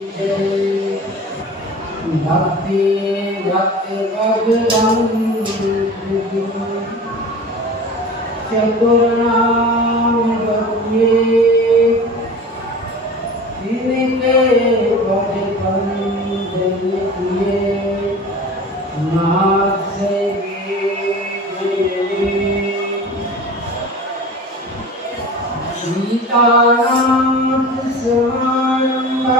भक्ति भक्ति भगवान चतुर्नाम गौरी इनके पद पंजन किए नाथ से सीतानाथ समानंदा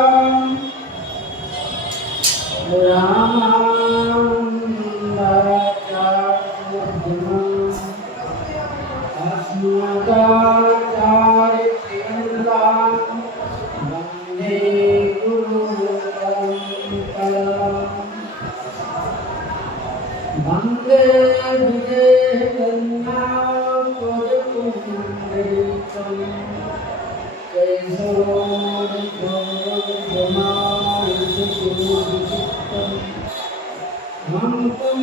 वंदे विजय कन्या हम तुम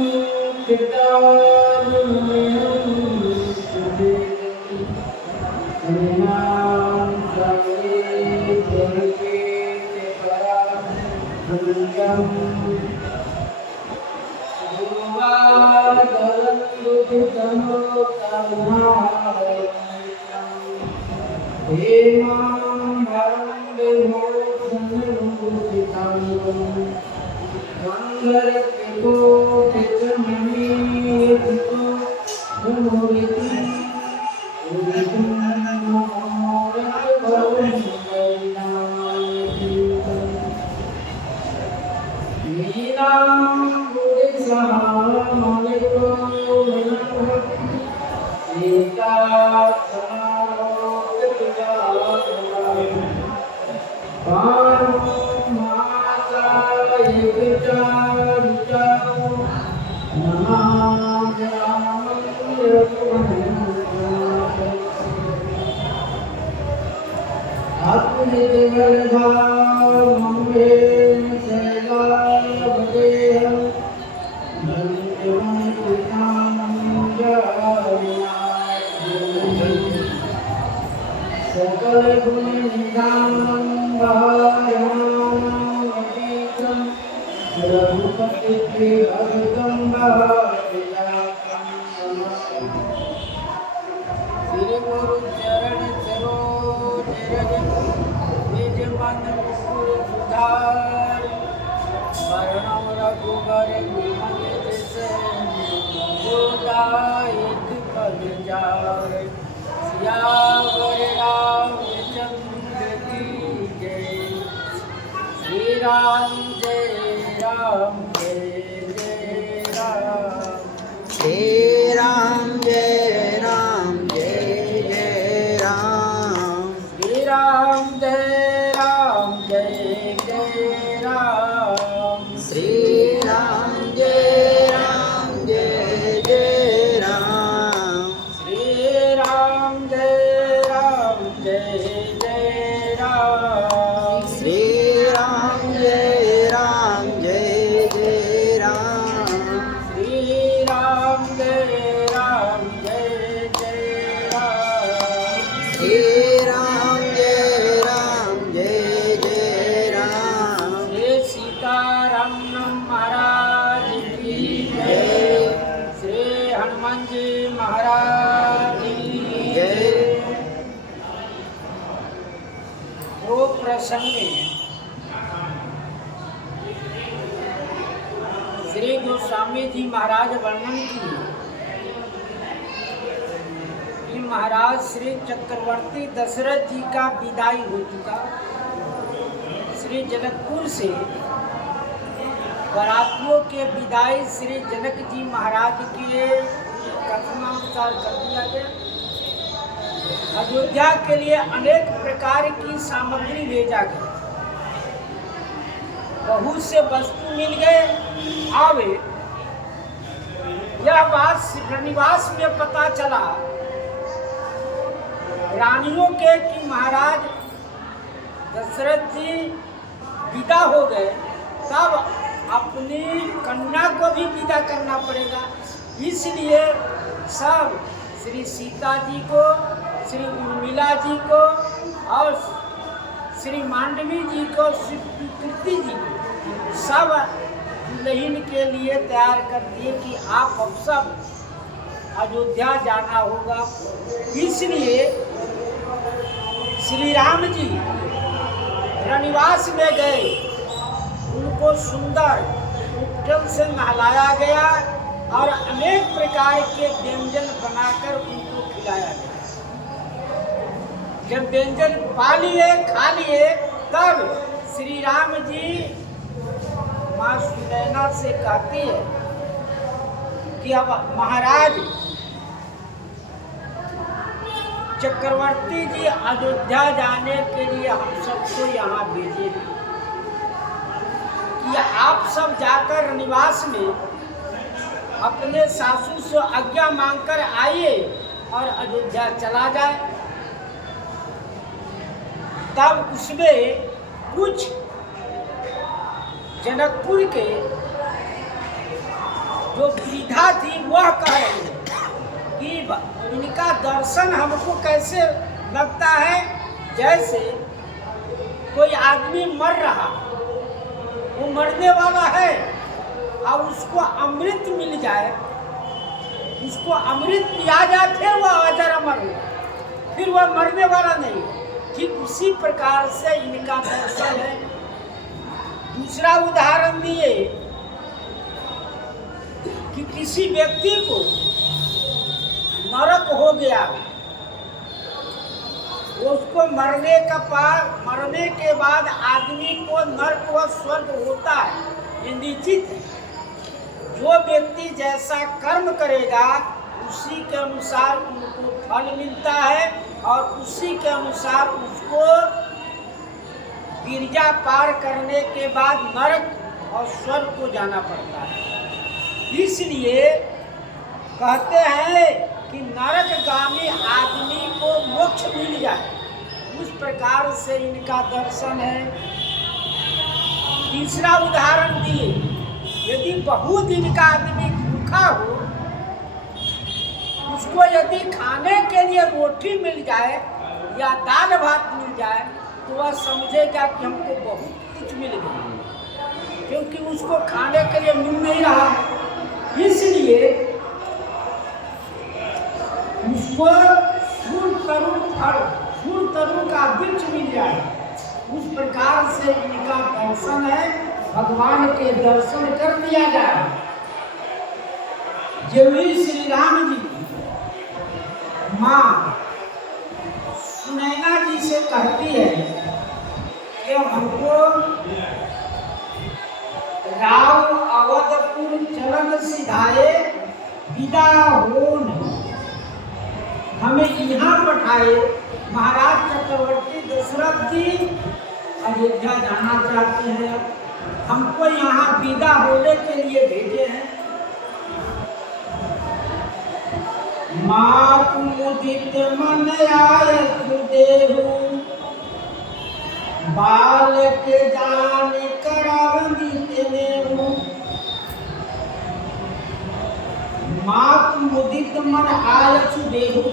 श्री गोस्वामी जी महाराज वर्णन किए कि महाराज श्री चक्रवर्ती दशरथ जी का विदाई हो चुका। श्री जनकपुर से बरातियों के विदाई श्री जनक जी महाराज के कथनानुसार कर दिया गया। अयोध्या के लिए अनेक प्रकार की सामग्री भेजा गया, बहुत से वस्तु मिल गए। आवे यह बात श्रीनिवास में पता चला रानियों के कि महाराज दशरथ जी विदा हो गए, तब अपनी कन्या को भी विदा करना पड़ेगा। इसलिए सब श्री सीता जी को, श्री उर्मिला जी को और श्री मांडवी जी को, श्री कीर्ति जी को सब दुल्हन के लिए तैयार कर दिए कि आप अब सब अयोध्या जाना होगा। इसलिए श्री राम जी रनिवास में गए, उनको सुंदर उपटन से नहलाया गया और अनेक प्रकार के व्यंजन बनाकर उनको खिलाया गया। जब व्यंजन पा लिए, खा लिए, तब श्री राम जी माँ सुनैना से कहती है कि अब महाराज चक्रवर्ती जी अयोध्या जाने के लिए हम सबको यहाँ भेजे कि आप सब जाकर निवास में अपने सासू से आज्ञा मांगकर आइए और अयोध्या चला जाए। तब उसमें कुछ जनकपुर के जो वृद्धा थी वह कह रही है कि इनका दर्शन हमको कैसे लगता है, जैसे कोई आदमी मर रहा, वो मरने वाला है और उसको अमृत मिल जाए, उसको अमृत पिया जाए, फिर वह अजर अमर हो, फिर वह मरने वाला नहीं। ठीक उसी प्रकार से इनका दर्शन है। दूसरा उदाहरण दिए कि किसी व्यक्ति को नरक हो गया, उसको मरने के बाद आदमी को नरक व स्वर्ग होता है, ये निश्चित है। जो व्यक्ति जैसा कर्म करेगा उसी के अनुसार उनको फल मिलता है और उसी के अनुसार उसको गिरजा पार करने के बाद नरक और स्वर्ग को जाना पड़ता है। इसलिए कहते हैं कि नरकगामी आदमी को मोक्ष मिल जाए, उस प्रकार से इनका दर्शन है। तीसरा उदाहरण दिए, यदि बहुत दिन का आदमी भूखा हो, उसको यदि खाने के लिए रोटी मिल जाए या दाल भात मिल जाए तो वह समझेगा कि हमको बहुत कुछ मिल गया, क्योंकि उसको खाने के लिए मिल नहीं रहा। इसलिए उसको सूर तरुण का वृक्ष मिल जाए, उस प्रकार से इनका दर्शन है, भगवान के दर्शन कर दिया जाए। जो ही श्री राम जी माँ सुनैना जी से कहती है कि हमको राव अवधपुर चरण सिधाए विदा होन, हमें यहाँ पठाए। महाराज चक्रवर्ती दशरथ जी अयोध्या जाना चाहते हैं, हमको यहाँ विदा होने के लिए भेजे हैं। मातु मुदित मन आयत देहु, बालक जान करावंदित नेहु। मातु मुदित मन आयत देहु,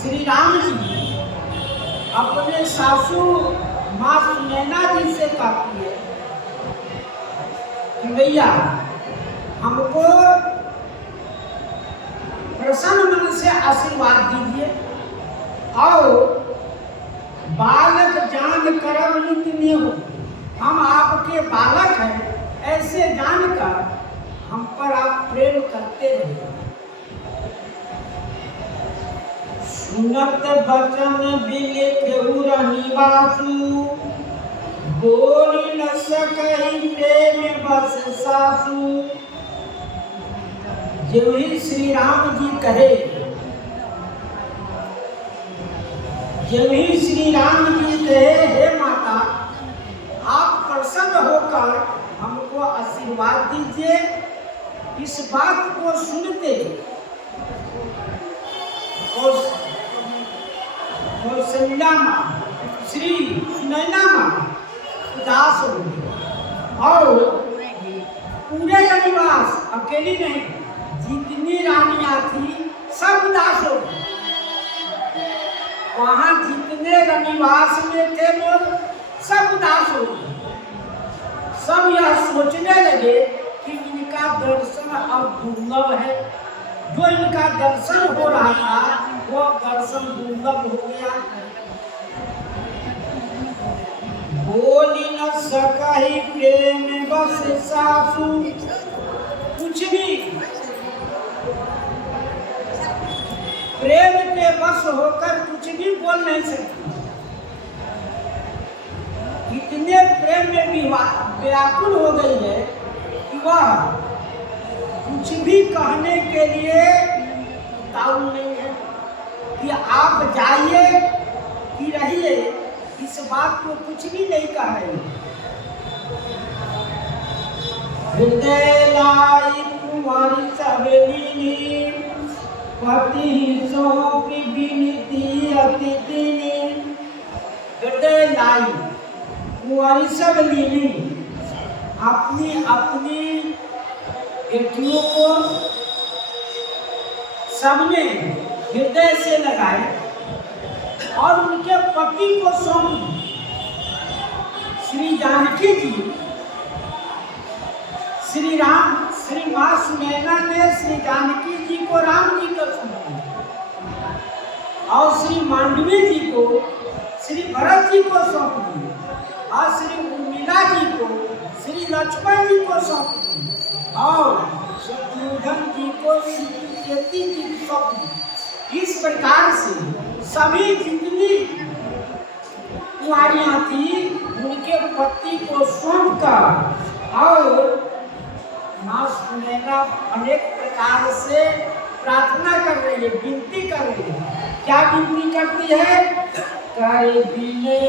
श्री राम जी अपने सासू माँ सुनैना जी से कहती है कि भैया हमको प्रसन्न मन से आशीर्वाद दीजिए और बालक जान करब नित्य नेहु, हम आपके बालक हैं ऐसे जानकर हम पर आप प्रेम करते रहिए। सुनत बचन बिलिखु रनिवासु, बोल न सकहि प्रेम बस सासु। जो ही श्री राम जी कहे, जो ही श्री राम जी कहे हे माता आप प्रसन्न होकर हमको आशीर्वाद दीजिए, इस बात को सुनते कौशल्या माँ श्री सुनैना माँ उदास हो गई और पूरे रनिवास अकेली नहीं जितनी रानियां थी सब उदास हो गई। वहां जितने रनिवास में थे लोग सब उदास हो गए। सब यह सोचने लगे कि इनका दर्शन अब दुर्लभ है। जो इनका दर्शन हो रहा था वो दर्शन दुर्लभ हो गया। बोली न सकहि प्रेम बस सासु, कुछ भी प्रेम के बस होकर कुछ भी बोल नहीं सकती। इतने प्रेम में व्याकुल हो गई है कि वह कुछ भी कहने के लिए ताउल नहीं है कि आप जाइए कि रहिए, इस बात को कुछ भी नहीं कह रही। हृदय लाई कुंवारी सवेली, पति सौंप विनती अति दीनी। हृदय लाई कुंवारी सब लीली, अपनी अपनी बेटियों को सबने हृदय से लगाए और उनके पति को सौंप दी। श्री जानकी जी, श्री राम, श्री माँ सुनैना ने श्री जानकी जी को राम जी को सौंप दिया और श्री मांडवी जी को श्री भरत जी को सौंप दिया और श्री उर्मिला जी को श्री लक्ष्मण जी को सौंप दिया और शत्रुघ्न जी को श्री केती जी को सौंप दिया। इस प्रकार से सभी जितनी कुंवारियां थी उनके पति को सौंप कर और माँ सुनैना अनेक प्रकार से प्रार्थना कर रही है, विनती कर रही है। क्या विनती करती है? कर बिने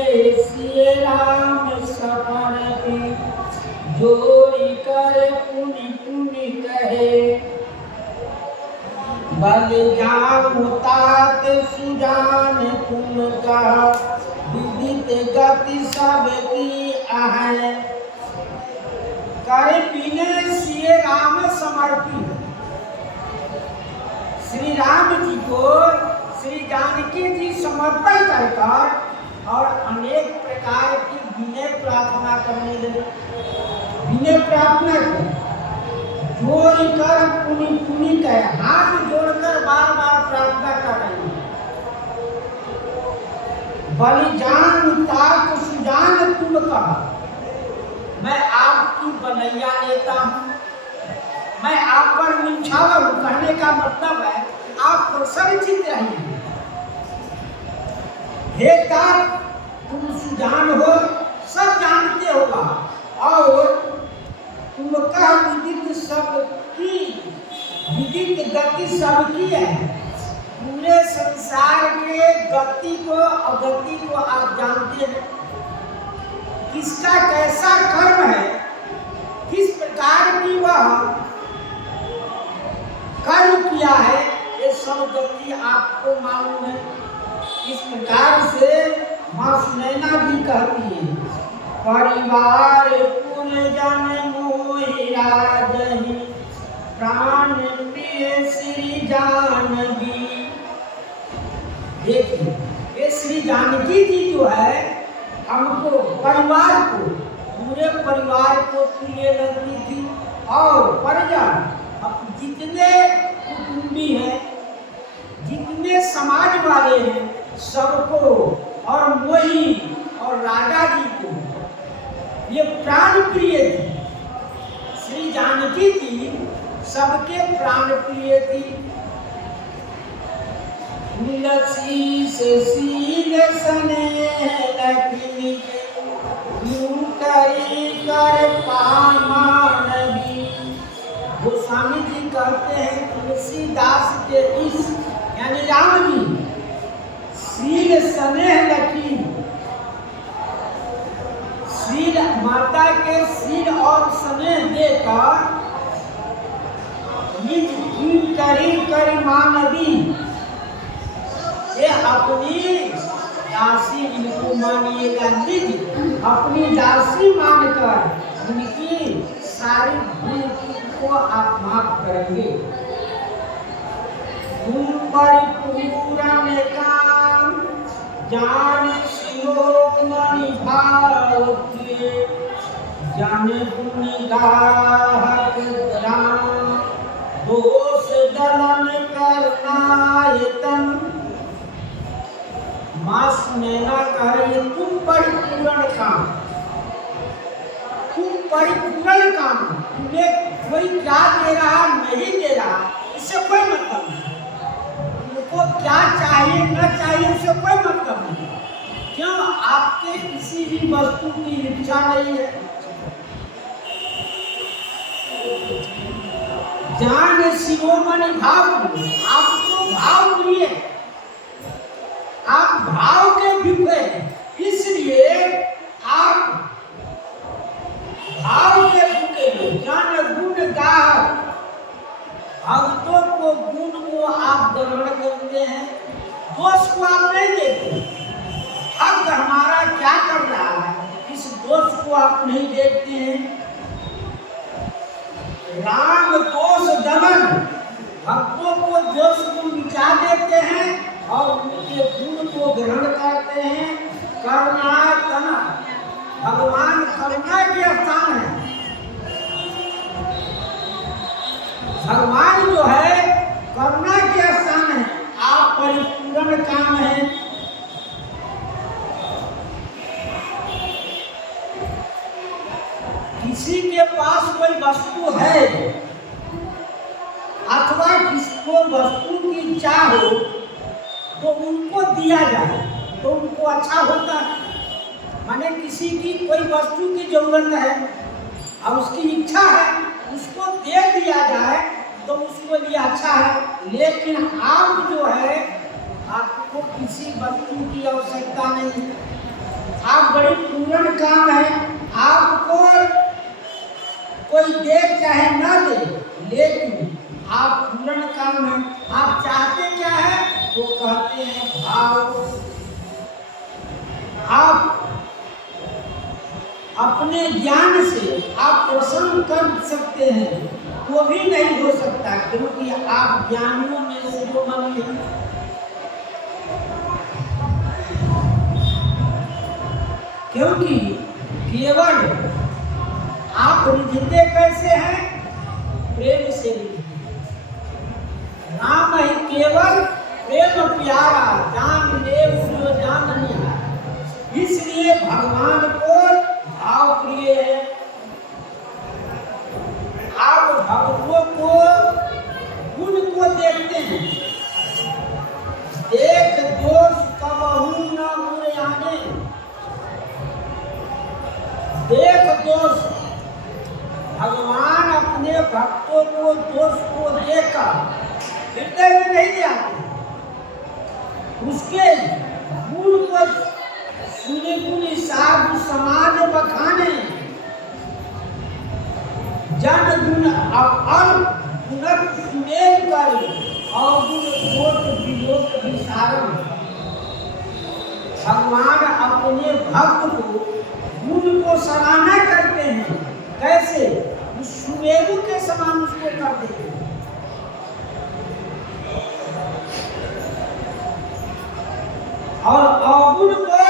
सिए राम सफर जोरी कर पुनि पुनि कहे, बल जान तात सुजान तुम का विदित गति सब की आहे। करे बिने सिए राम समर्पित, श्री राम जी को श्री जानकी जी समर्पण कर और अनेक प्रकार की विनय प्रार्थना करने लगे। विनय प्रार्थना जोड़ कर पुनि पुनि कहे, हाथ जोड़कर बार बार प्रार्थना कर रही है। बलिजान तात सुजान तुम कहा, मैं आपकी बनैया लेता हूँ, मैं आप पर निछावर हूँ। कहने का मतलब है आप प्रसन्नचित्त रहिए। हे तात, तुम सुजान हो, सब जानते होगा और तुम कह विदित सबकी, विदित गति सबकी है। पूरे संसार के गति को अगति को आप जानते हैं। किसका कैसा कर्म है, किस प्रकार की वह कर्म किया है, ये सब गति आपको मालूम है। इस प्रकार से माँ सुनैना भी कहती है, परिवार पुरजन मोहि राजहि, प्राण प्रिय श्री जानकी। देखिए ये श्री जानकी जी जो है हमको परिवार को, पूरे परिवार को प्रिय लगती थी और परिजन जितने कुटुंबी हैं, जितने समाज वाले हैं सबको, और मोही और राजा जी को ये प्राण प्रिय थी। श्री जानकी जी सबके प्राण प्रिय थी। तुलसी से सील स्नेह लखनी, यूं करी कर पामानवी। गोस्वामी जी कहते हैं तुलसीदास के इस यानी राम जी सील स्नेह लखी, सील माता के सील और स्नेह देकर निज यूं करी कर मानवी, ये अपनी दासी, इनको मानिएगा निज, अपनी दासी मानकर उनकी सारी भूल को आप माफ करेंगे। तुम परिपूर्ण काम जान शिरोमणि भाव किए, जाने गुण गाहक राम, दोष दलन करनायतन। मास नैना कह रही है तुम परिपूर्ण काम, तुम परिपूर्ण काम, तुम्हें कोई क्या दे रहा नहीं दे रहा इससे कोई मतलब नहीं, तुमको क्या चाहिए न चाहिए उससे कोई मतलब नहीं। क्यों? आपके किसी भी वस्तु की इच्छा नहीं है। जान शिरोमणि भाव, आपको भाव प्रिय, आप भाव के भूखे, इसलिए आप भाव के भूखे। जान गुण गाहक, भक्तों को गुण को आप ग्रहण करते हैं, दोष को आप नहीं देखते। भक्त हमारा क्या कर रहा है इस दोष को आप नहीं देखते हैं। राम दोष दमन, भक्तों को दोष को मिटा देते हैं और उनके गुण को ग्रहण करते हैं। करुणा तना, भगवान करुणा के स्थान है। भगवान जो है करुणा के स्थान है, आप परिपूर्ण काम है। किसी के पास कोई वस्तु है अथवा किसको वस्तु की इच्छा हो तो उनको दिया जाए तो उनको अच्छा होता है। माने किसी की कोई वस्तु की जरूरत है और उसकी इच्छा है, उसको दे दिया जाए तो उसको लिए अच्छा है। लेकिन आप जो है आपको किसी वस्तु की आवश्यकता नहीं है, आप बड़ी पूर्ण काम है। आपको कोई दे चाहे ना दे, लेकिन आप पूर्ण काम है। आप चाहते क्या है वो कहते हैं भाव। आप अपने ज्ञान से आप प्रसन्न कर सकते हैं, वो भी नहीं हो सकता क्योंकि आप ज्ञानियों में शिरोमणि हैं। क्योंकि केवल आप रिझते कैसे हैं? प्रेम से रिझते। नाम ही केवल प्रेम प्यारा, जान ले जो जान लिया। इसलिए भगवान को भाव प्रिय है। आप भक्तों को गुण को देखते हैं। देख दोष कबहू न मुरझाने, देख दोष। भगवान अपने भक्तों को दोष को देखकर हृदय में नहीं ले आते, उसके गुण को सुने गुणी साधु समाज बखाने। जन गुण और गुणक सुमेल कर और गुण कोट विलोक विसारम। भगवान अपने भक्त को गुण को सराहना करते हैं। कैसे? उस सुमेरु के समान उसको कर देते हैं। और अवगुण को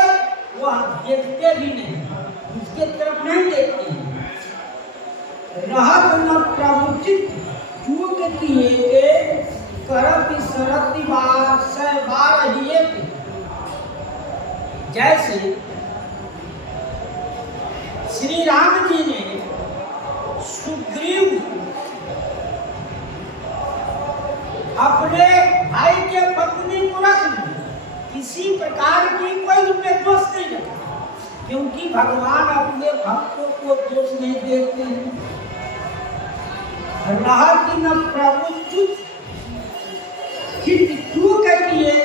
वह देखते भी नहीं, उसके तरफ नहीं देखते हैं। रहत न प्रमुचित चूक किए के करत सरत बार हिए। जैसे श्री राम जी ने सुग्रीव अपने भाई के पत्नी को रख ली, किसी प्रकार की कोई उनमें दोष नहीं लगा, क्योंकि भगवान अपने भक्तों को दोष नहीं देते हैं। रहत न प्रमुचित चूक किए,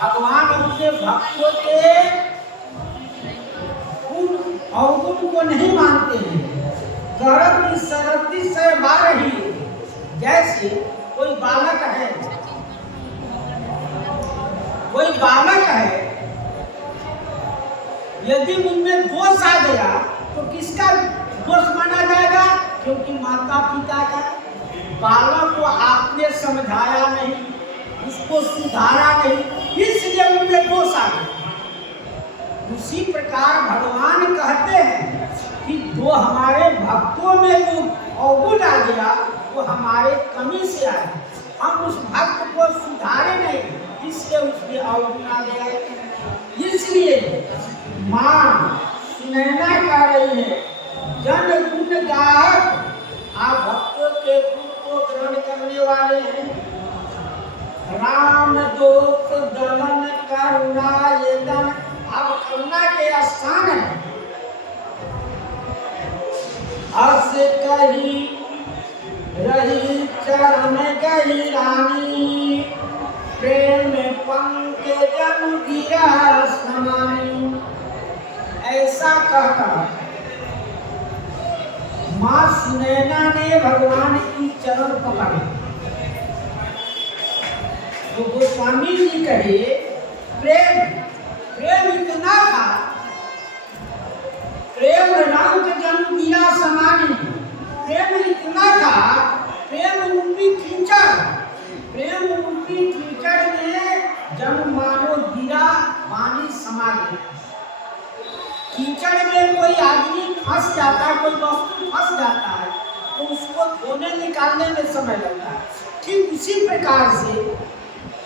भगवान अपने भक्तों के अवगुण को नहीं मानते हैं। करत सरती से बार ही। जैसे कोई बालक है, कोई बालक है, यदि उनमें दोष आ गया तो किसका दोष माना जाएगा? क्योंकि माता पिता का। बालक को आपने समझाया नहीं, उसको सुधारा नहीं, इसलिए उनमें दोष आ गया। उसी प्रकार भगवान कहते हैं कि जो हमारे भक्तों में जो अवगुण आ गया वो हमारे कमी से आया, हम उस भक्त को सुधारे नहीं, इसलिए उसमें अवगुण आ गया। इसलिए मां सुनैना कह रही है, जन गुण गाहक, आप भक्तों के गुण को ग्रहण करने वाले हैं। राम दोष दमन करुणा ये दन, अब करुणा के स्थान है। अस कही रही चरण गही रानी, प्रेम पंकजन गिरा समानी। ऐसा कहकर मां सुनैना ने भगवान की चरण पकड़ी। तो गोस्वामी जी कहे प्रेम इतना था, प्रेम रंग जन गिरा समानी, प्रेम इतना था, प्रेम रूपी कीचड़, प्रेम रूपी कीचड़ में जन मानो गिरा पानी समा गया। कीचड़ में कोई आदमी फंस जाता है, कोई वस्तु फंस जाता है तो उसको धोने निकालने में समय लगता है। ठीक उसी प्रकार से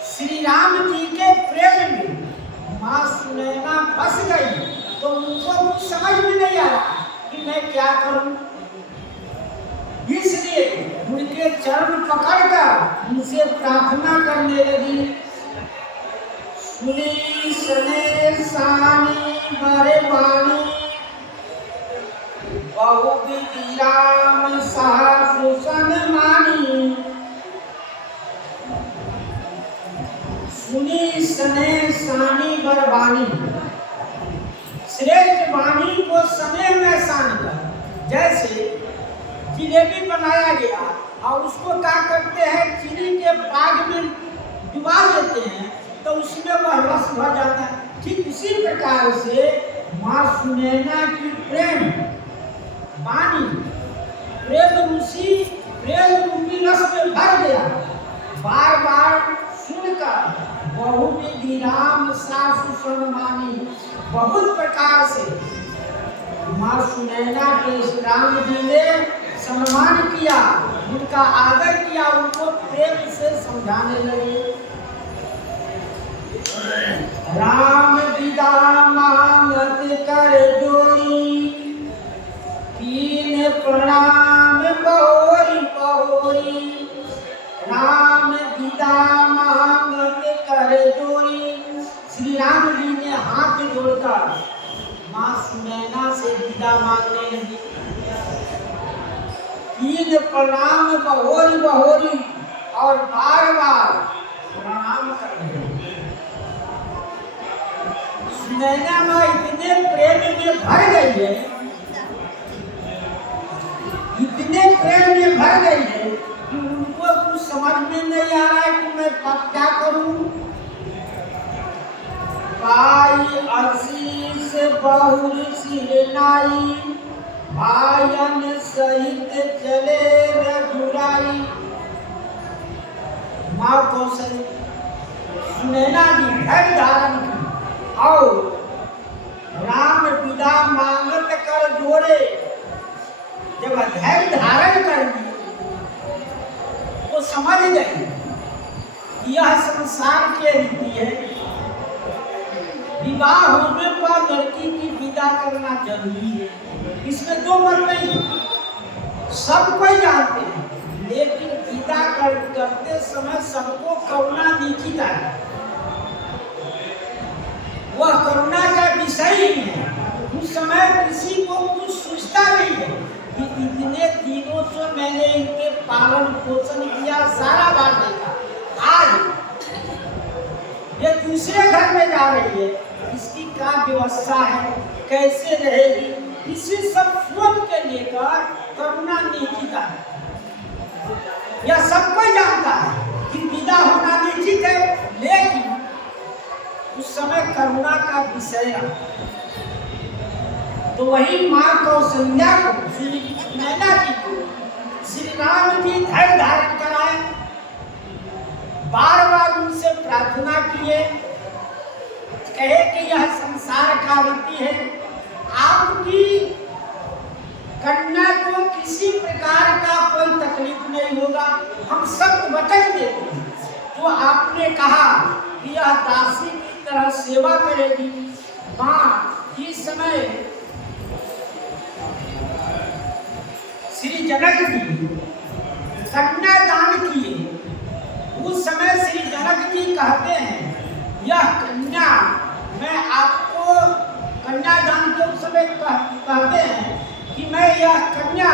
श्री राम जी के प्रेम में मां सुनैना फंस गई, तो उनको कुछ समझ में नहीं आ रहा कि मैं क्या करूं। इसलिए उनके चरण पकड़कर उनसे प्रार्थना करने लगी। सुनी सने सानी बरे बानी, बहु विधि राम सहसुसन मानी। सुनी सने सानी बरबानी, श्रेष्ठ वाणी को समय में सान कर, जैसे जिलेबी बनाया गया और उसको क्या करते हैं, चीनी के पाग में डुबा देते हैं तो उसमें वह रस भर जाता है। ठीक उसी प्रकार से मां सुनैना की प्रेम वाणी प्रेम रूपी रस में भर गया। बार बार सुनकर बहु विधि राम सासु सम्मानी, बहुत प्रकार से मां सुनैना के श्री राम जी ने सम्मान किया, उनका आदर किया, उनको प्रेम से समझाने लगे। राम विदा मांगत कर जोई, कीन प्रणाम बहोरी बहोरी। राम विदा मांगत कर जोई, श्री राम जी ने हाथ जोड़कर मां सुनैना से विदा मांगने लगी। कीन प्रणाम बहोरी बहोरी, और बार बार प्रणाम करने। सुनैना मां इतने प्रेम में भर गई है, इतने प्रेम में भर गई है कि उनको कुछ समझ में नहीं आ रहा है कि मैं क्या करूं। पाई आशीष बहुर सिरनाई, भायन सहित चले रघुराई। मां कौशल सुनैना जी धैर्य धारण की और राम विदा मांगत कर जोड़े। जब धैर्य धारण कर ली तो समझ गई यह संसार के रीति है, विवाह होने पर लड़की की विदा करना जरूरी है, इसमें दो मत नहीं, सब कोई जानते हैं। लेकिन विदा करते समय सबको करुणा निश्चित है, वह करुणा का विषय ही है। उस समय किसी को कुछ सोचता नहीं है कि इतने दिनों से मैंने इनके पालन पोषण किया, सारा बात देखा, आज ये दूसरे घर में जा रही है, इसकी क्या व्यवस्था है, कैसे रहेगी, इसी सब सोच के लेकर करुणा निश्चित है। यह सब कोई जानता है कि विदा होना निश्चित है, लेकिन उस समय करुणा का विषय है। तो वही मां कौशल्या को, श्री नैना जी को श्री राम जी धैर्य धारण कराए। बार बार उनसे प्रार्थना किए, कहे कि यह संसार का रीति है, आपकी कन्या को किसी प्रकार का कोई तकलीफ नहीं होगा, हम सब वचन देते हैं। तो आपने कहा कि यह दासी की तरह सेवा करेगी। माँ इस समय श्री जनक जी कन्या दान किए। उस समय श्री जनक जी कहते हैं यह कन्या मैं आपको कन्यादान के उस समय कहते हैं कि मैं यह कन्या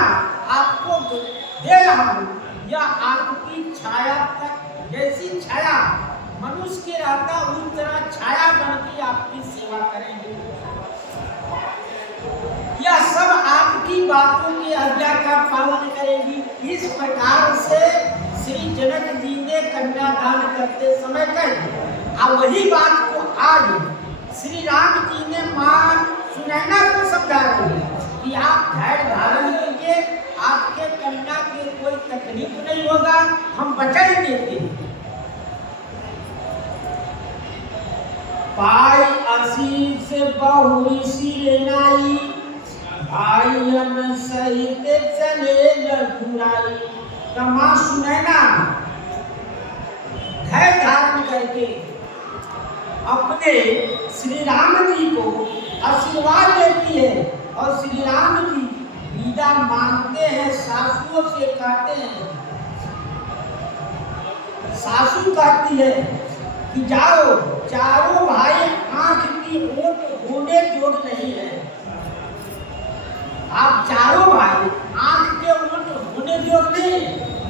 आपको दे रहा हूँ, यह आपकी छाया तक, जैसी छाया मनुष्य के रहता उस तरह छाया बनकर आपकी सेवा करेंगे। यह सब आपकी बातों की आज्ञा का पालन करेगी। इस प्रकार से श्री जनक जी ने कन्यादान करते समय कही। अब वही बात को आज श्री राम जी ने मां सुनैना को समझा रहे कि आप धैर्य धारण कीजिए, आपके कन्या की कोई तकलीफ नहीं होगा, हम वचन देते हैं। पाई आशीष बहुरी नाई, भाईयन सहित चले लखुराई। मां सुनैना धैर्य धारण करके अपने श्री राम जी को आशीर्वाद देती है और श्री राम जी विदा मांगते हैं, सासुओं से कहते हैं। सासू कहती है कि जाओ, चारों भाई आंख की ओट होने जोग नहीं है, आप चारों भाई आंख के ओट होने जोग नहीं,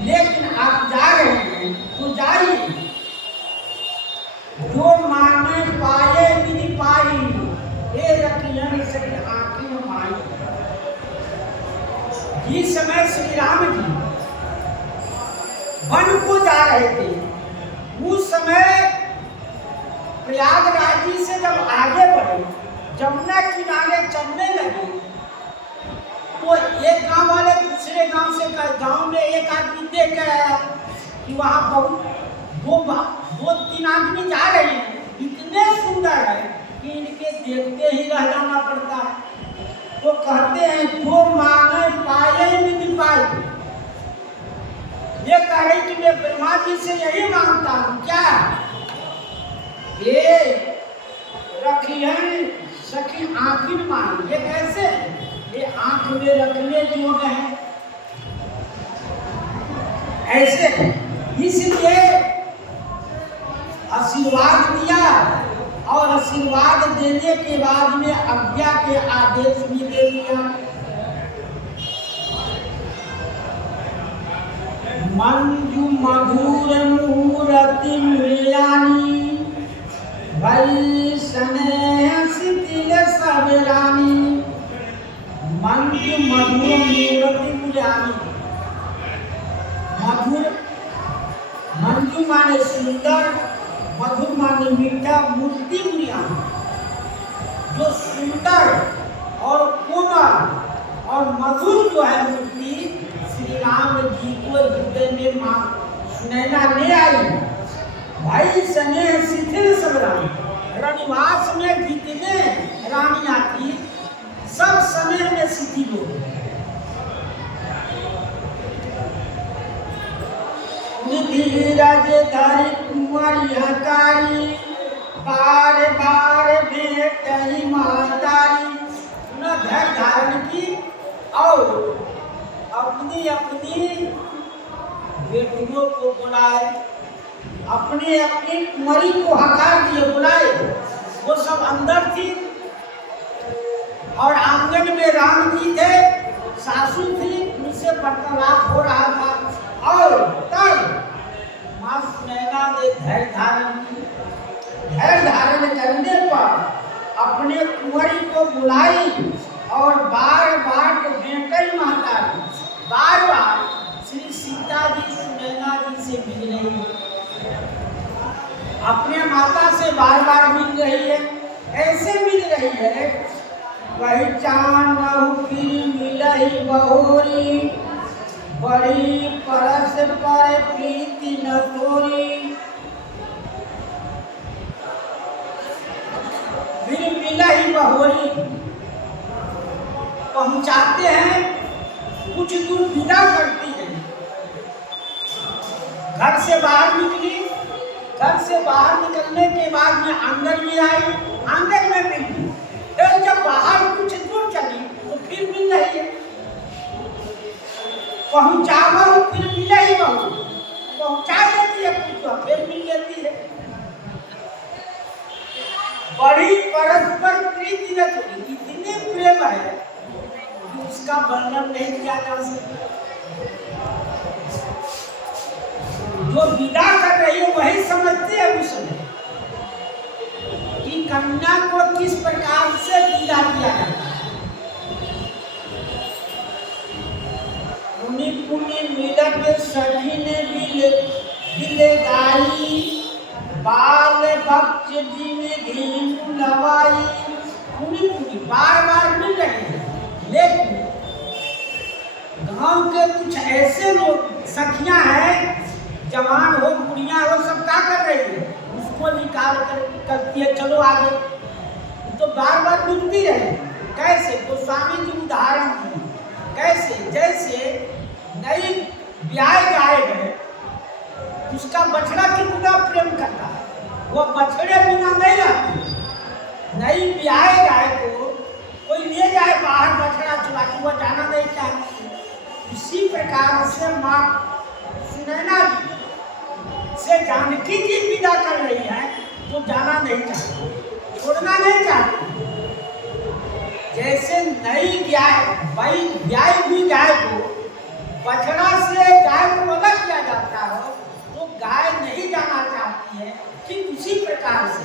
लेकिन आप जा रहे हैं तो जाइए। जो माने पाए विधि पाई, ये रखियन सके आंखें माई। इस समय श्री राम जी वन को जा रहे थे। उस समय प्रयागराज जी से जब आगे बढ़े, जमुना किनारे चलने लगे, तो एक गांव वाले दूसरे गांव से गांव में एक आदमी देख कर आया कि वहां बहुत दो तीन आदमी जा रहे हैं, इतने सुंदर है कि इनके देखते ही रह जाना पड़ता है। तो कहते हैं जो मांगे पाए विधि पाए। ये कह रही कि मैं ब्रह्मा जी से यही मांगता हूँ, क्या ये रखियन सखी आंखिन मांग। ये कैसे, ये आंख में रखने जोग है, ऐसे। इसलिए आशीर्वाद दिया और आशीर्वाद देने के बाद में आज्ञा के आदेश भी दे दिया। मंजू मधुर मूर्ति मृयानी, भई स्नेह शिथिल सब रानी। मंजू मधुर मूर्ति मृयानी, मधुर, मंजू माने सुंदर, मधुर माने मीठा, मूर्ति मृयानी, जो सुंदर और कोमल और मधुर जो है मूर्ति श्री राम जी को हृदय में मां सुनैना ले आई। भाई स्नेह शिथिल सब रानी, रनिवास में जितने रानियां थी सब समय में शिथिल हो गई। धीरज धरि कुंवरियकारी, बार बार भेटहि महतारी। न धैर्य धारण की और अपनी अपनी बेटियों को बुलाए, अपने अपनी कुंवरी को हकार दिए, बुलाए। वो सब अंदर थी और आंगन में राम जी थे, सासू थी, उनसे वार्तालाप हो रहा था। और तब मां सुनैना ने धैर्य धारण की। धैर्य धारण करने पर अपने कुंवरी को बुलाई और बार बार भेंटई महतारी, बार बार श्री सीता जी सुनैना जी से मिल रही है, अपने माता से बार बार मिल रही है। ऐसे मिल रही है वही चान फिर मिलही बहुरी, बड़ी परस पर प्रीति न तोरी। बहुरी पहुंचाते हैं, कुछ दूर विदा करती है। घर से बाहर निकली, घर से बाहर निकलने के बाद में अंदर में आई, अंदर में मिली। तो जब बाहर कुछ दूर चली तो फिर मिल रही है, पहुंचावा फिर मिले ही बहु, पहुंचा देती है कुछ फिर मिल लेती है। बड़ी परस्पर प्रीति न थोड़ी, इतनी प्रेम है कि उसका वर्णन नहीं किया जा सकता। जो विदा कर रही है वही समझते हैं उस समय कि कन्या को किस प्रकार से विदा किया जाता है। पुनि पुनि मिलत सखी ने बिलेदाई, बाल भक्त जी में धीम लवाई। पुनि पुनि बार बार मिल रही है, लेकिन गांव के कुछ ऐसे लोग सखियां हैं, जवान हो बुढ़िया हो, सब क्या कर रही है, उसको निकाल कर करती है चलो आगे। तो बार बार मिलती रहे। कैसे? गोस्वामी जी उदाहरण दी, कैसे? जैसे नई ब्याह गाय है, उसका बछड़ा कितना प्रेम करता है, वो बछड़े बिना नहीं रहती। नई ब्याह गाय को कोई ले जाए बाहर बछड़ा चुरा के, वो जाना नहीं चाहती। इसी प्रकार से माँ सुनैना जी से जानकी जी विदा कर रही है तो जाना नहीं चाहती, छोड़ना नहीं चाहती। जैसे नई गाय ब्याई हुई गाय को बछड़ा से गाय को अलग किया जाता हो तो गाय नहीं जाना चाहती है, ठीक उसी प्रकार से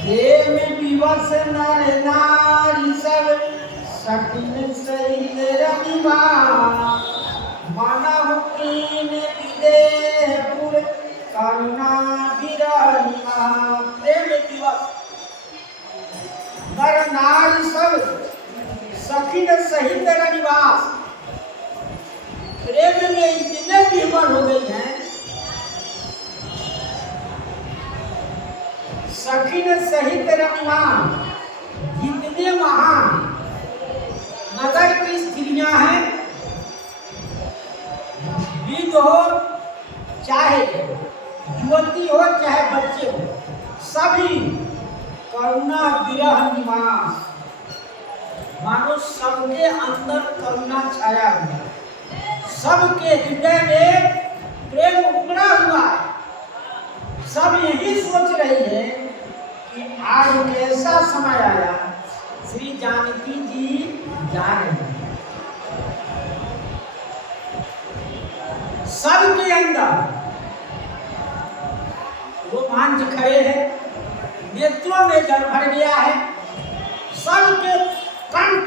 प्रेम विवश नर नारी सब सखिन सहित रविवा, मानव कीन विदेहपुर करुणा विरहिमा। प्रेम दिवस नर नारी सब सखिन सहित रनिवास, प्रेम में इतने विवश हो गई हैं, सखिन सहित रनिवास। जितने महान नगर की स्त्रियां हैं, विध हो चाहे युवती हो चाहे बच्चे हो, सभी करुणा विरह निवास, मानो सबके अंदर करुणा छाया हुआ, सबके हृदय में प्रेम उमड़ा हुआ है। सब यही सोच रही है कि आज कैसा समय आया, श्री जानकी जी जा रहे हैं। सबके अंदर रोमांच खड़े हैं, नेत्रों में जल भर गया है, सबके कंठ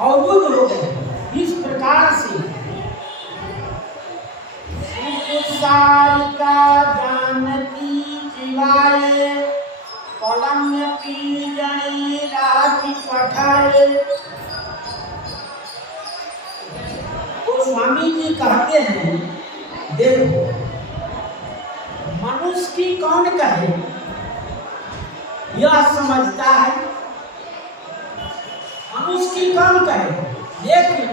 अवरुद्ध हो गए। इस प्रकार से सारिका जानकी जीवाए, पलंग पीजनी राखी पठाए। तो स्वामी जी कहते हैं, देखो मनुष्य की कौन कहे, यह समझता है, मनुष्य की कौन कहे। लेकिन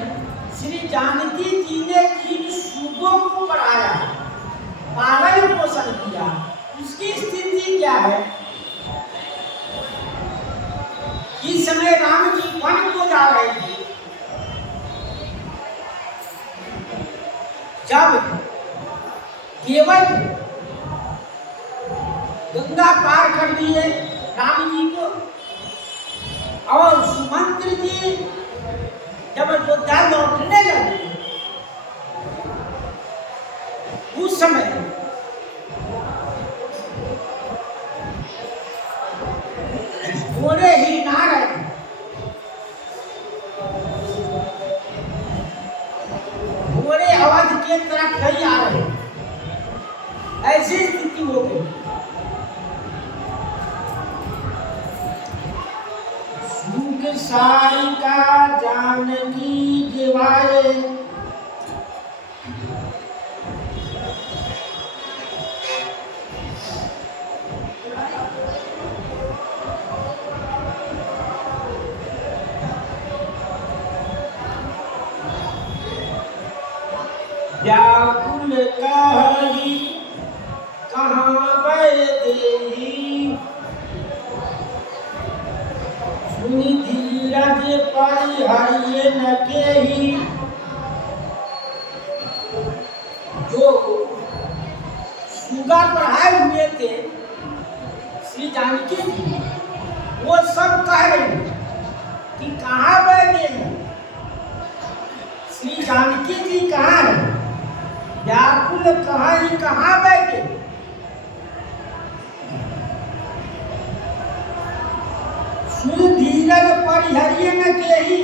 श्री जानकी जी ने जिन सूबों को पढ़ाया, पालन पोषण किया, उसकी स्थिति क्या है। इस समय राम जी वन को जा रहे थे, जब केवल गंगा पार कर दिए राम जी को, और सुमंत्र जी जब अयोध्या लौटने लगे, उस समय घोड़े ही ना रहे, घोड़े अवध के तरफ नहीं आ रहे, ऐसी स्थिति हो गई। सुख सारिका जानकी जीवाए, व्याकुल कहरी कहाँ बय देही, सुनि धीरज परिहरिय न केही। जो सुगा पढ़ाए हुए थे श्री जानकी जी, वो सब कह रहे कि कहाँ बह गए, श्री जानकी जी कहाँ है, व्याकुल कहरी कहाँ बह गए। सुन धीरज परिहरिय न केही,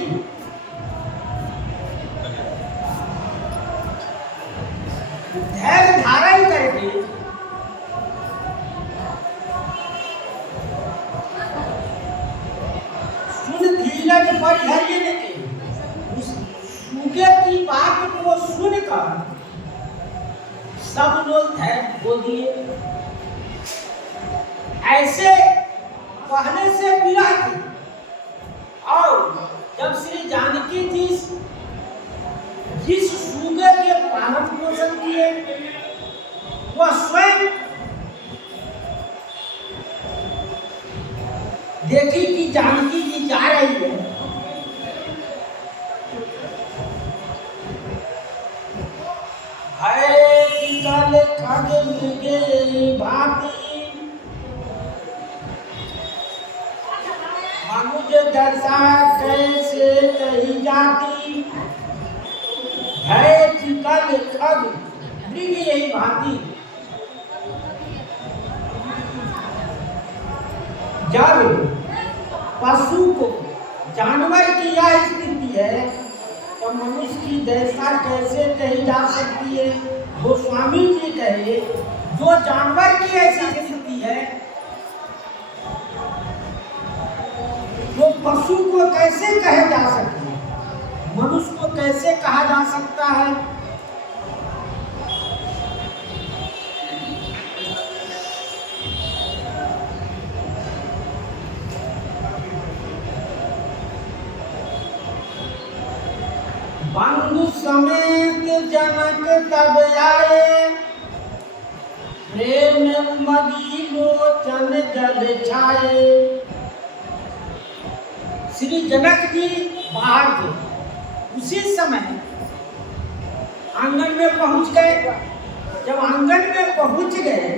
धैर्य धारण करके सुन धीरज परिहरिय न केही, उस सूखे की बात को सुनकर सब लोग धैर्य खो दिए। ऐसे पहले से विरह थी, और जब श्री जानकी जी जिस सूगे के पालन पोषण किए, वह स्वयं देखी कि जानकी जी जा रही है, भय निकल खग मृगे भांति, मनुज दशा कैसे कही जाती, भय निकल खग मृग यही भांति। जब पशु को जानवर की यह स्थिति है तो मनुष्य की दशा कैसे कही जा सकती है। गोस्वामी जी कहे जो जानवर की ऐसी स्थिति है वो पशु को कैसे कहे जा सकती है, मनुष्य को कैसे कहा जा सकता है। बंधु समेत जनक तब आए, प्रेम उमगी लोचन जल छाए। श्री जनक जी बाहर थे, उसी समय आंगन में पहुंच गए। जब आंगन में पहुंच गए,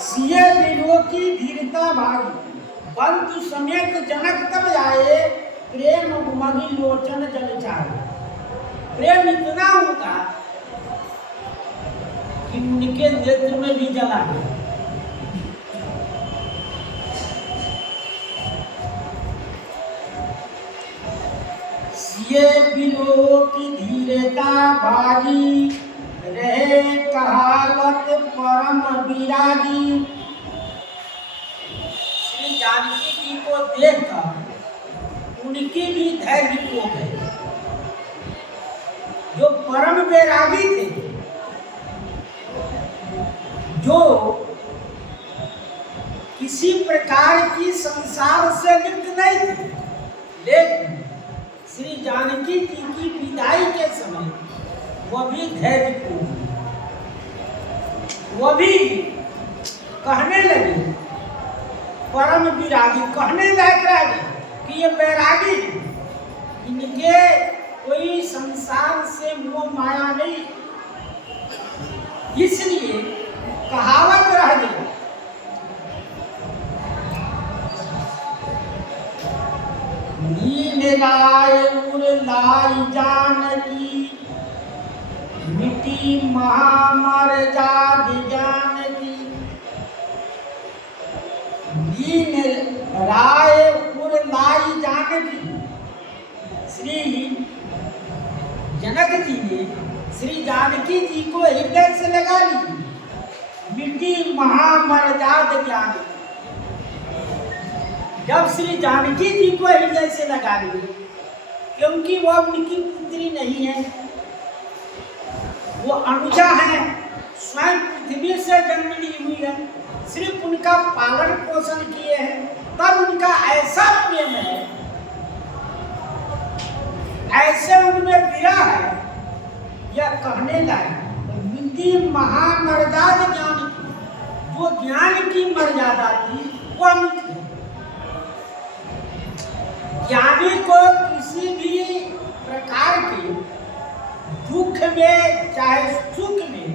सिए बिलो की धीरता भागी, बंधु समेत जनक तब आए, प्रेम उमगी लोचन जल छाए। प्रेम इतना होगा कि उनके नेत्र में भी जला गया। ये बिलो की धीरता भागी, रहे कहावत परम विरागी। श्री जानकी जी को देखकर उनकी भी धैर्य खो गए। जो परम वैरागी थे, जो किसी प्रकार की संसार से लिप्त नहीं थे, लेकिन श्री जानकी जी की विदाई के समय वह भी धैर्य खो गए। वह भी कहने लगे, परम विरागी कहने लायक रह गए कि ये वैरागी, इनके कोई संसार से मोह माया नहीं, इसलिए कहावत रह गई। नील लाए उर लाई जानकी, मिटी महामर जाद जानकी। नील राय उर लाई जानकी, श्री जनक जी ने श्री जानकी जी को हृदय से लगा ली। मिटी महामर्याद जानकी, जब श्री जानकी जी को हृदय से लगा ली, क्योंकि वह उनकी पुत्री नहीं है, वो अनुजा है, स्वयं पृथ्वी से जन्म ली हुई है, सिर्फ उनका पालन पोषण किए हैं, तब उनका ऐसा प्रेम है ऐसे उनमें विरह है, यह कहने लायक। हिंदी महामर्यादा ज्ञान की, जो ज्ञान की मर्यादा थी वह मिट गई। ज्ञानी को किसी भी प्रकार के दुख में चाहे सुख में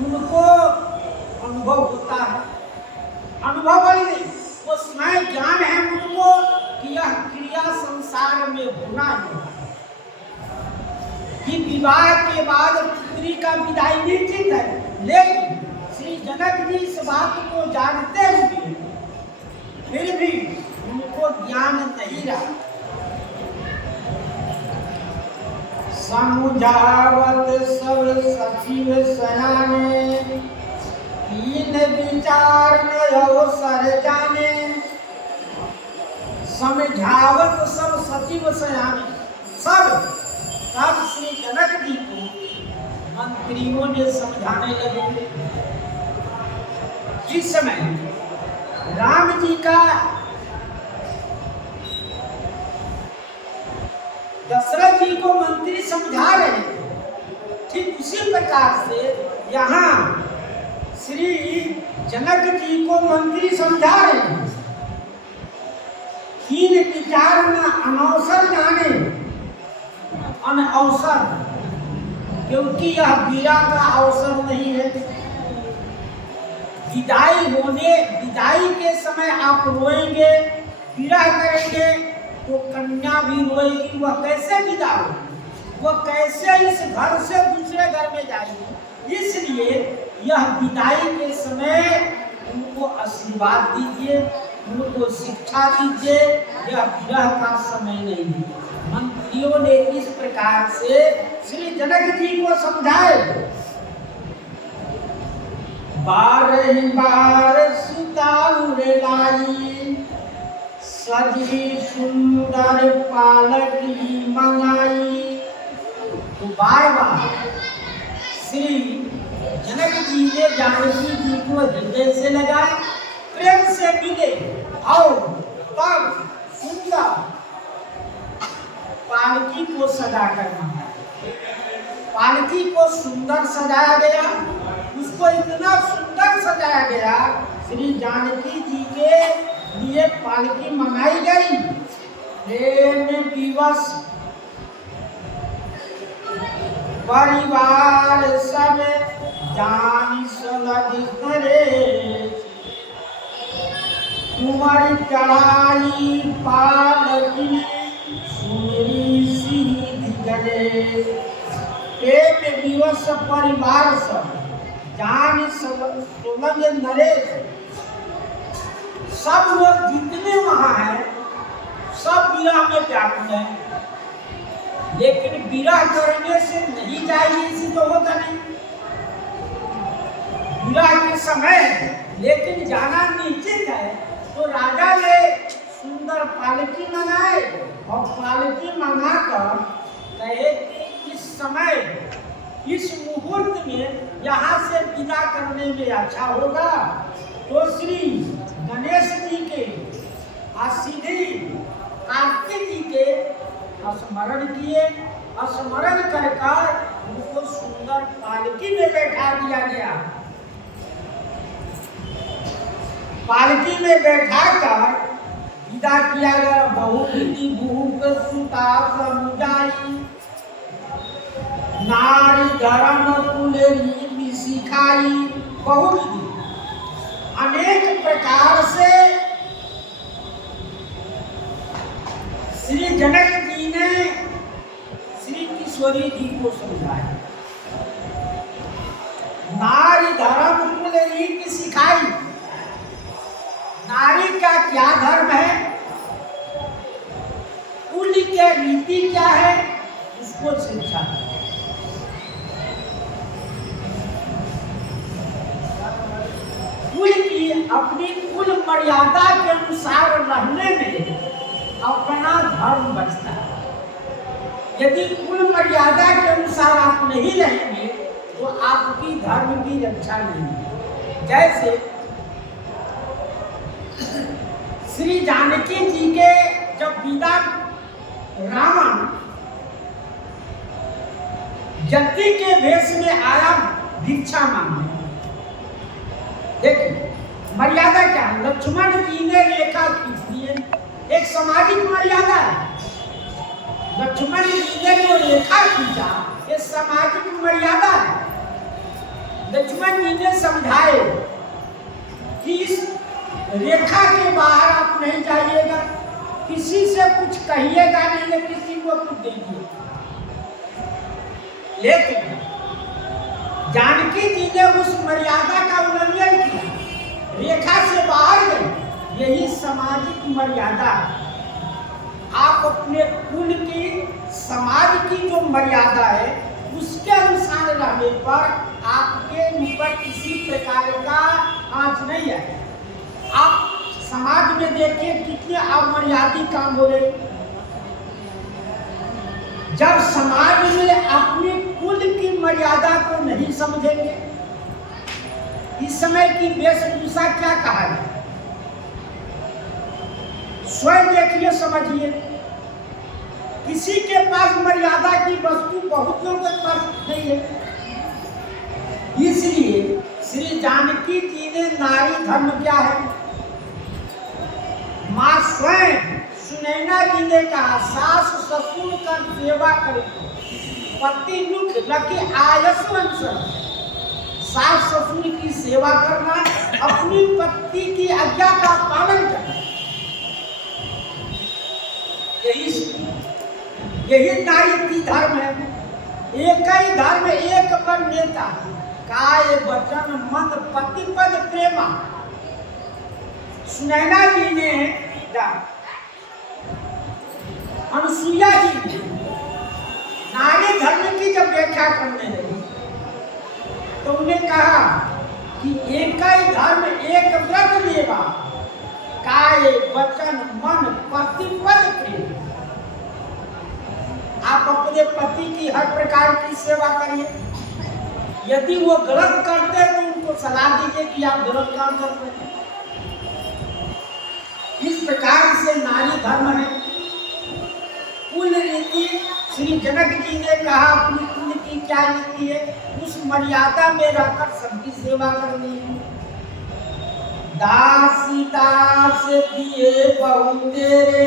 उनको अनुभव होता है। अनुभव वाली नहीं, वो स्वयं ज्ञान है उनको कि यह क्रिया संसार में होना है, कि विवाह के बाद पुत्री का विदाई निश्चित है। लेकिन श्री जनक जी इस बात को जानते हुए फिर भी उनको ज्ञान नहीं रहा। समझावत सब सचिव सयाने, तीन विचार नयो सर जाने। समझावत सब सचिव सयाने, सब तब श्री जनक जी को मंत्रियों ने समझाने लगे। जिस समय राम जी का दशरथ जी को मंत्री समझा रहे थे, ठीक उसी प्रकार से यहाँ श्री जनक जी को मंत्री समझा रहे हैं। तीन विचार न अनवसर जाने, अनअवसर, क्योंकि यह वीरा का अवसर नहीं है। विदाई के समय आप रोएंगे, विरह करेंगे तो कन्या भी रोएगी। वह कैसे विदा होगी, वह कैसे इस घर से दूसरे घर में जाएगी। इसलिए यह विदाई के समय उनको आशीर्वाद दीजिए, उनको शिक्षा दीजिए। यह विरह का समय नहीं है। मंत्रियों ने इस प्रकार से श्री जनक जी को समझाए। बार सुताउरे लाई, सजी सुंदर पालकी मंगाई। तो बार श्री जनक जी ने जानकी जी को हृदय से लगाया, प्रेम से मिले और तब सुंदर पालकी को सजा करना है। पालकी को सुंदर सजाया गया, उसको इतना सुंदर सजाया गया, श्री जानकी जी के लिए पालकी मंगाई गई। प्रेम दिवस परिवार सब जानी सलग करे, कुंवर चढ़ाई पालकी सुमेरी सीधी गले। प्रेम दिवस परिवार सब जान सुलग नरेश, सब लोग जितने वहां हैं सब विरह में व्याकुल हैं। लेकिन विरह करने से नहीं जाएगी, इसी तो होता नहीं। विरह के समय लेकिन जाना निश्चित है, तो राजा ने सुंदर पालकी मंगाए और पालकी मंगाकर कहे कि इस समय इस मुहूर्त में यहाँ से विदा करने में अच्छा होगा। तो श्री गणेश जी के सीधी कार्तिक जी के स्मरण किए, स्मरण कर उनको सुंदर पालकी में बैठा दिया गया। पालकी में बैठाकर विदा किया गया। बहुविधि भूप सुता समुदायी, नारी धर्म कुल रीति सिखाई। बहुविधि अनेक प्रकार से श्री जनक जी ने श्री किशोरी जी को समझाया। नारी धर्म कुल रीति सिखाई। नारी का क्या धर्म है, कुल के रीति क्या है, उसको शिक्षा। कुल की अपनी कुल मर्यादा के अनुसार रहने में अपना धर्म बचता है। यदि कुल मर्यादा के अनुसार आप नहीं रहेंगे तो आपकी धर्म की रक्षा नहीं है। जैसे श्री जानकी जी के जब विदा रावण यति के भेष में आया भिक्षा मांगने। देखिए मर्यादा क्या है, लक्ष्मण जी ने रेखा खींच दी है, एक सामाजिक मर्यादा है। लक्ष्मण जी ने जो रेखा खींचा ये सामाजिक मर्यादा है। लक्ष्मण जी ने समझाए कि इस रेखा के बाहर आप नहीं जाइएगा, किसी से कुछ कहिएगा नहीं, या किसी को कुछ दीजिए। लेकिन जानकी जी ने उस मर्यादा का उल्लंघन किया, रेखा से बाहर गए। यही सामाजिक मर्यादा है। आप अपने कुल की, समाज की जो मर्यादा है उसके अनुसार रहने पर आपके ऊपर किसी प्रकार का आंच नहीं है। आप समाज में देखिए कितने अमर्यादित काम हो रहे। जब समाज में अपनी कुल की मर्यादा को नहीं समझेंगे, इस समय की वेशभूषा क्या कहा है, स्वयं देखिए, समझिए। किसी के पास मर्यादा की वस्तु बहुत लोगों के पास नहीं है। इसलिए श्री जानकी जी ने नारी धर्म क्या है, मां स्वयं सुनैना जी ने कहा सास ससुर कर सेवा करे, पति मुख लगे आयस्वंश। सास ससुर की सेवा करना, अपनी पति की आज्ञा का पालन करना, यही नारी धर्म है। एक ही धर्म एक पर नेता, काय वचन मन पति पद प्रेमा। सुनैना जी ने, अनुसुईया जी ने नारी धर्म की जब व्याख्या करने लगी तो उन्हें कहा कि एक ही धर्म एक व्रत लेवा, काय वचन मन पति पद प्रेम। आप अपने पति की हर प्रकार की सेवा करिए। यदि वो गलत करते हैं तो उनको सलाह दीजिए कि आप गलत काम कर रहे हैं। इस प्रकार से नारी धर्म है। कुल रीति श्री जनक जी ने कहा अपनी कुल की क्या रीति है, उस मर्यादा में रहकर सबकी सेवा करनी है। दासी दास दिए बहु तेरे,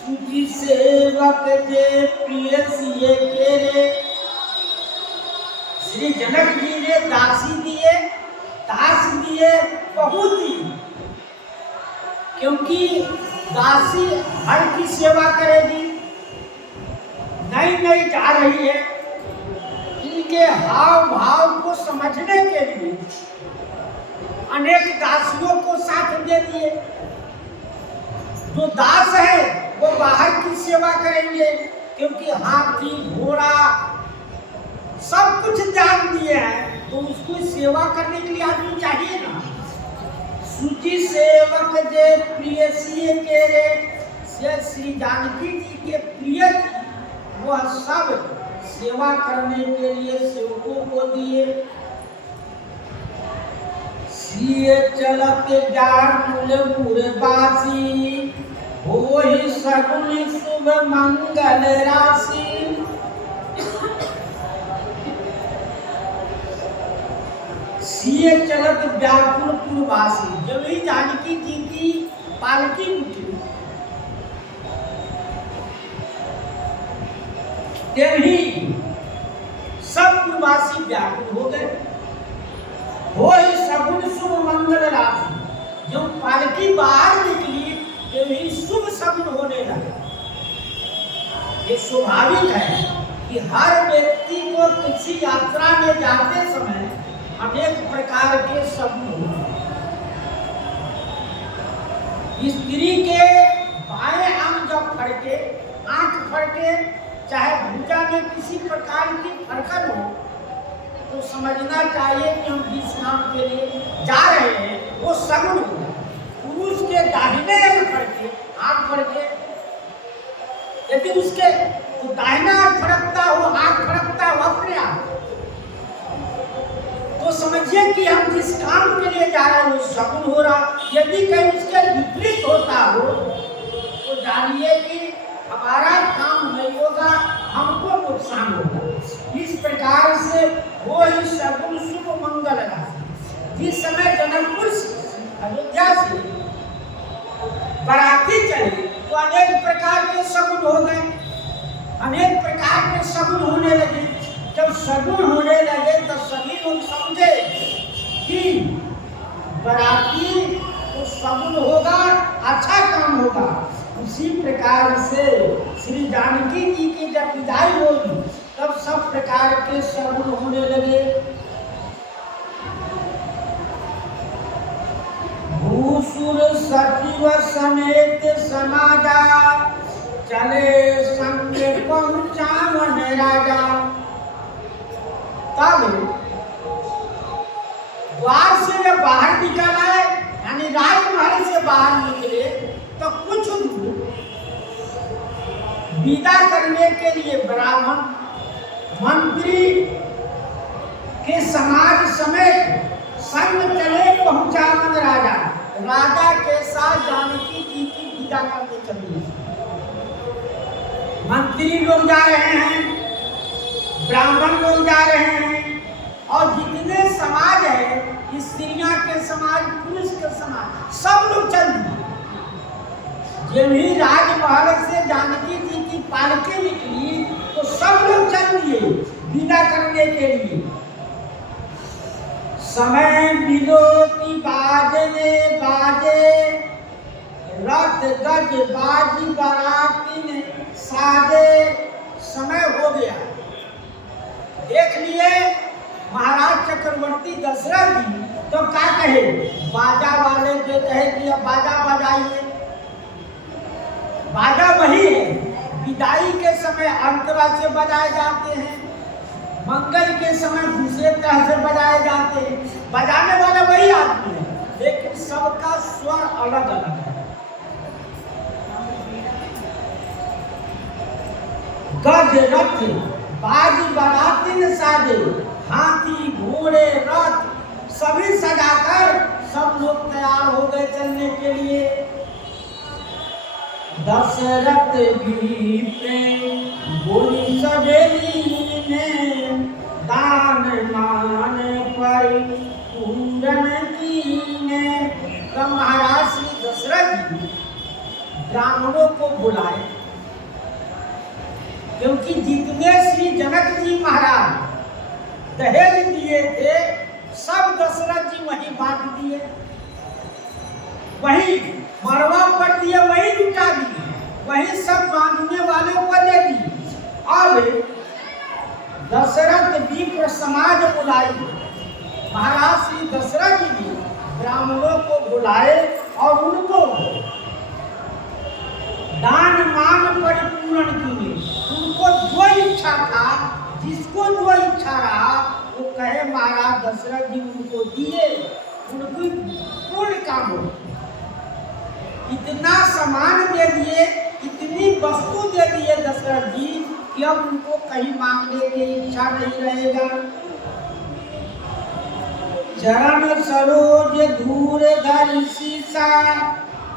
सूची सेवक जे प्रिय सिए केरे। श्री जनक जी ने दासी दिए, दास दिए, बहुत दिए, क्योंकि दासी हर की सेवा करेगी। नई नई जा रही है, इनके हाव भाव को समझने के लिए अनेक दासियों को साथ दे दिए। जो दास है वो बाहर की सेवा करेंगे, क्योंकि हाथी घोड़ा सब कुछ जान दिए हैं, तो उसको सेवा करने के लिए आदमी चाहिए ना। सूची सेवक जे प्रिय सिए केरे, श्री जानकी जी के प्रिय वह सब सेवा करने के लिए सेवकों को दिए। सिए चलत व्याकुल मुरबासी, होहि सगुन शुभ मंगल राशि। सिए चलत व्याकुल पुरवासी, जब ही जानकी जी की पालकी उठी तभी सब पुरवासी व्याकुल हो गए। होहि सगुन शुभ मंगल राशि, जब पालकी बाहर निकली तभी शुभ सगुन होने लगा। ये स्वाभाविक है कि हर व्यक्ति को किसी यात्रा में जाते समय अनेक प्रकार के सगुन होते हैं। स्त्री के बाएं अंग जब फड़के, आंख फड़के, चाहे भुजा में किसी प्रकार की फड़कन हो, तो समझना चाहिए कि हम जिस काम के लिए जा रहे हैं वो सगुन होगा। पुरुष के दाहिने अंग फड़के, आंख फड़के, यदि उसके तो दाहिना अंग फड़कता हो, आंख फड़कता हो अपने आप, तो समझिए कि हम जिस काम के लिए जा रहे हैं वो सगुन हो रहा। यदि कहीं उसके विपरीत होता हो तो जानिए कि हमारा काम नहीं होगा, हमको नुकसान होगा। इस प्रकार से वो ही सगुन शुभ मंगल राशि जिस समय जनकपुर अयोध्या से बराती चले तो अनेक प्रकार के सगुन हो गए, अनेक प्रकार के सगुन होने लगे। जब सगुन होने लगे तो सभी लोग समझे कि बराती तो सगुन होगा, अच्छा काम होगा। उसी प्रकार से श्री जानकी जी की जब विदाई होगी तब सब प्रकार के सगुन होने लगे। भूसुर सचिव समेत समाजा चले संग पहुंचावन राजा। तब द्वार से जब बाहर निकल आए, यानी राजमहल से बाहर निकले, तो कुछ दूर विदा करने के लिए ब्राह्मण मंत्री के समाज समेत संग चले पहुंचावन राजा। राजा के साथ जानकी जी की विदा करने चले। मंत्री लोग जा रहे हैं, ब्राह्मण लोग जा रहे हैं, और जितने समाज है, स्त्रियां के समाज, पुरुष के समाज, सब लोग चल दिए। जब ही राजमहल से जानकी जी की पालकी निकली तो सब लोग चल दिए विदा करने के लिए। समय बिलोती बाजने बाजे, रथ गज बाजी बराती साजे। समय हो गया, देख लिए महाराज चक्रवर्ती दशरथ जी, तो क्या कहे, बाजा वाले जो कहे कि अब बाजा बजाइए। बाजा वही है, विदाई के समय अंतरा से बजाए जाते हैं, मंगल के समय दूसरे तरह से बजाए जाते हैं। बजाने वाला वही आदमी है, लेकिन सबका स्वर अलग अलग है। गज रथ बाजी बराती साजे, हाथी घोड़े रथ सभी सजाकर सब लोग तैयार हो गए चलने के लिए। दशरथ भी बोली सवेली ने, दान मान पर पूरन कीने। तो महाराज श्री दशरथ जी ब्राह्मणों को बुलाए, क्योंकि जितने श्री जनक जी महाराज दहेज दिए थे सब दशरथ जी वहीं बांट दिए, वहीं मरवा पर दिए, वहीं लुटा दिए, वहीं सब बांधने वालों को दे दिए। अब दशरथ विप्र समाज बुलाई, महाराज श्री दशरथ जी ने ब्राह्मणों को बुलाए और उनको दान मान परिपूर्ण किए। उनको जो इच्छा था, जिसको जो इच्छा रहा, वो कहे महाराज दशरथ जी उनको दिए, उनकी पूर्ण काम हो। इतना सामान दे दिए, इतनी वस्तु दे दिए दशरथ जी कि अब उनको कहीं मांगने की इच्छा नहीं रहेगा। चरण सरोज धूर धर सीसा,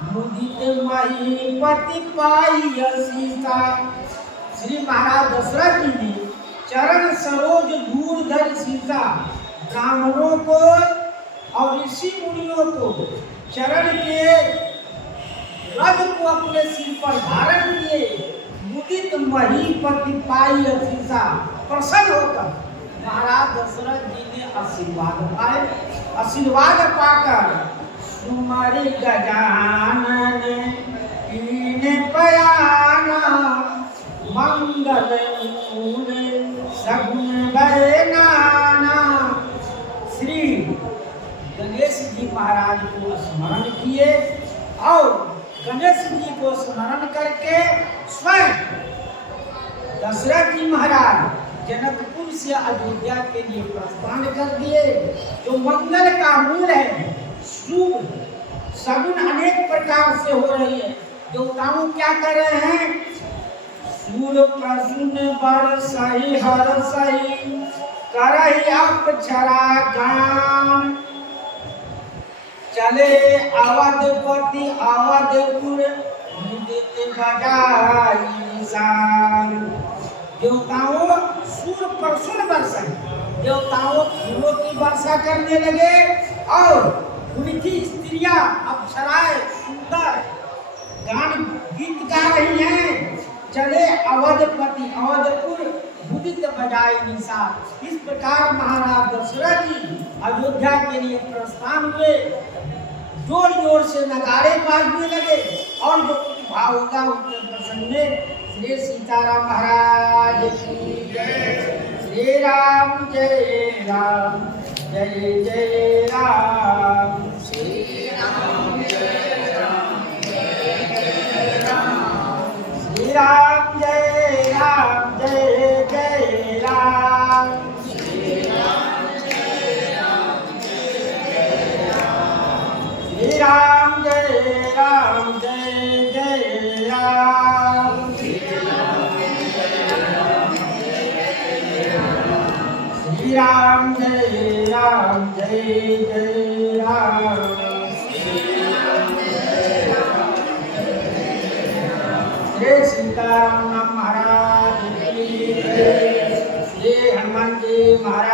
मुदित महीपति पाई सीसा। श्री महाराज दशरथ जी ने चरण सरोज धूर धर सीसा, ब्राह्मणों को और ऋषि मुनियों को चरण के रज को अपने सिर पर धारण किए, मुदित महीपति पाई असीसा। प्रसन्न होकर महाराज दशरथ जी ने आशीर्वाद पाए। आशीर्वाद पाकर सुमरि गजानन कीने पयाना, मंगल मूल सगुन भय नाना। श्री गणेश जी महाराज को स्मरण किए और गणेश जी को स्मरण करके स्वयं दशरथ जी महाराज जनकपुर से अयोध्या के लिए प्रस्थान कर दिए। जो मंगल का मूल है, शुभ सगुन अनेक प्रकार से हो रही है। देवताओं क्या कर रहे हैं, सूर प्रसून बर सही हर सही, करही अक्षरा गान। चले अवधपति अवधपुर, मुदित बजाई निशान। देवताओं सूर्य पर सुन बरसा, देवताओं फूलों की वर्षा करने लगे और उनकी स्त्रियां अप्सराएं सुंदर गान गीत गा रही हैं। चले अवधपति अवधपुर मुदित बजाए निशा। इस प्रकार महाराज दशरथ जी अयोध्या के लिए प्रस्थान हुए। जोर जोर से नगाड़े बाजने लगे और जो कुछ भाव होगा उनके प्रसंग में श्री सीताराम महाराज की जय। श्री राम जय राम जय जय राम। श्री राम जय राम जय जय राम। श्री राम जय राम जय जय राम। श्री राम जय राम जय जय राम। श्री राम जय राम जय जय राम। श्री राम जय राम जय जय राम। श्री सीताराम महाराज की जय। श्री हनुमान जी महाराज